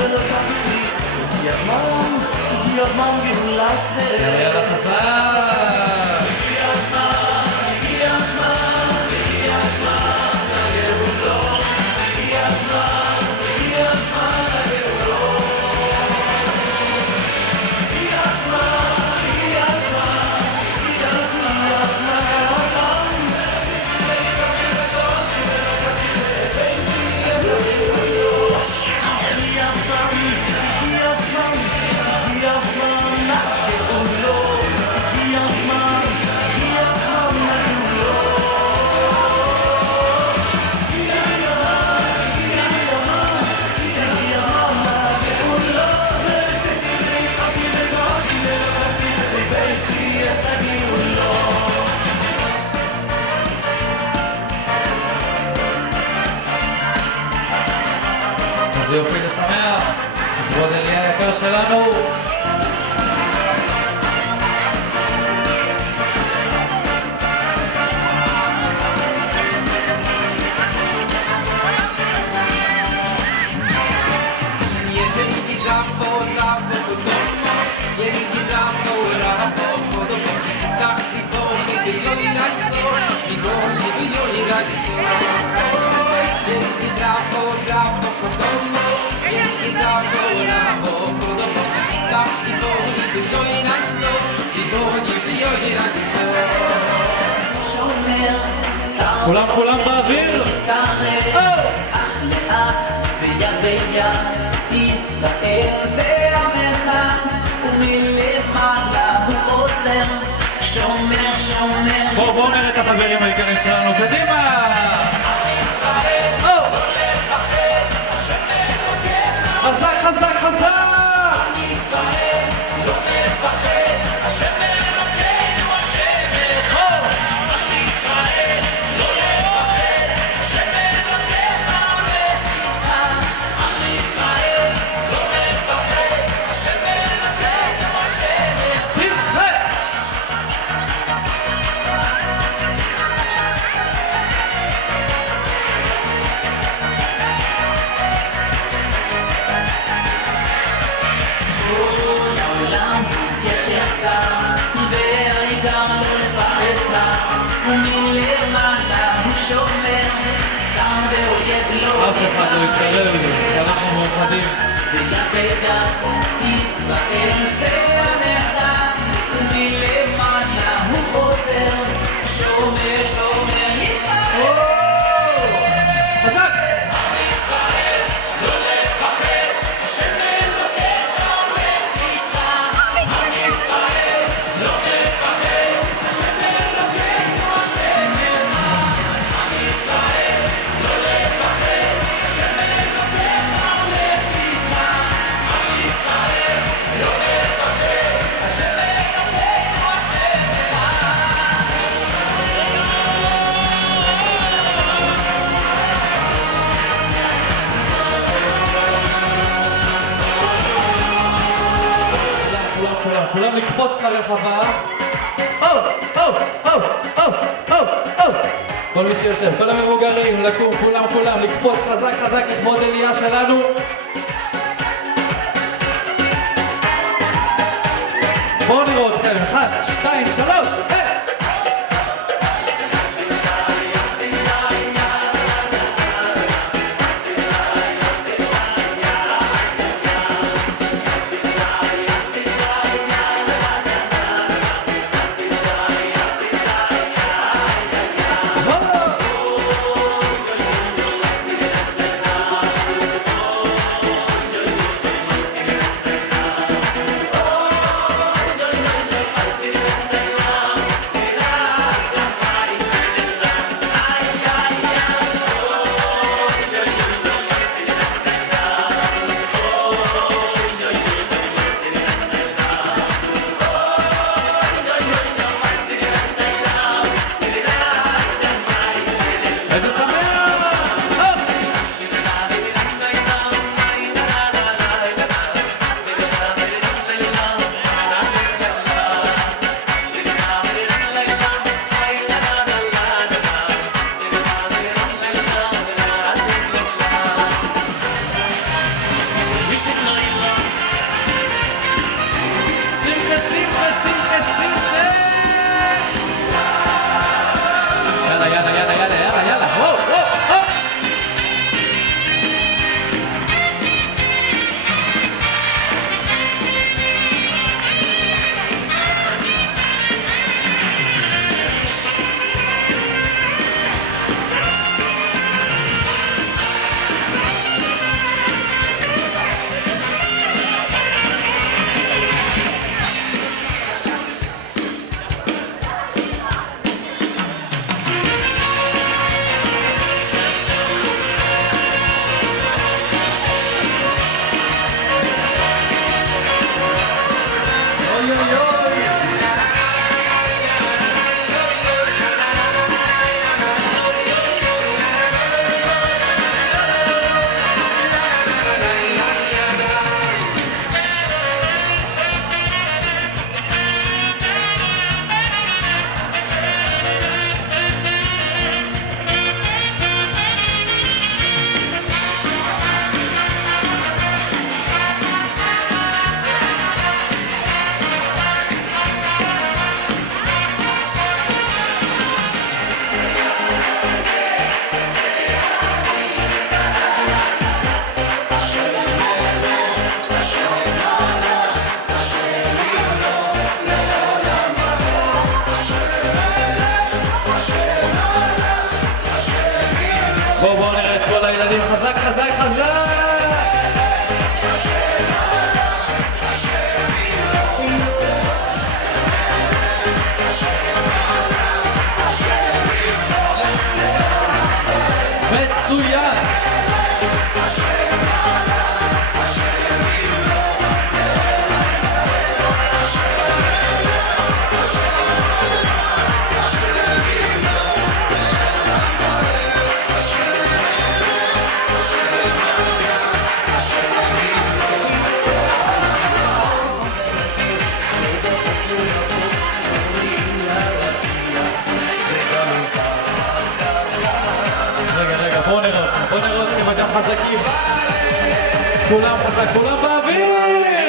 ולוקח אותי. הגיע הזמן גאולה אחרת. יאללה חזק! הגיע הזמן לגאולות. הגיע הזמן לגאולות. הגיע זה יופי לשמח, לכבוד אליה היקר שלנו. כולם באוויר. אח לאח ויד ביד ישראל זה עמך ומלמעלה הוא עוזר שומר בואו נראה את החברים היקרים שלנו קדימה. אח ישראל לא לפחד השם אלוקיך חזק עם ישראל לא מפחד השם אלוקינו השם אחד אח ישראל לא לפחד השם אלוקיך הולך איתך אח ישראל לא מפחד השם אלוקינו השם אחד שמחה והעיקר לא לפחד לך ומלמעלה הוא שומר שם ואויב לא אף אחד לא יתקרב שאנחנו מאוחדים. ויד ביד ישראל זה עמך ומלמעלה הוא עוזר שומר ישראל חזק! עם ישראל לא לפחד השם אלוקיך הולך איתך עם ישראל לא מפחד השם אלוקינו השם אחד עם ישראל לא לפחד השם אלוקיך הולך איתך עם ישראל לא מפחד השם אלוקינו השם אחד כולם לקפוץ לרחבה. כל מי שיושב, כל המבוגרים, לקום, כולם לקפוץ חזק לכבוד אליה שלנו. בואו נראה אתכם, 1, 2, 3, חזקים. כולם חזק, כולם באוויר.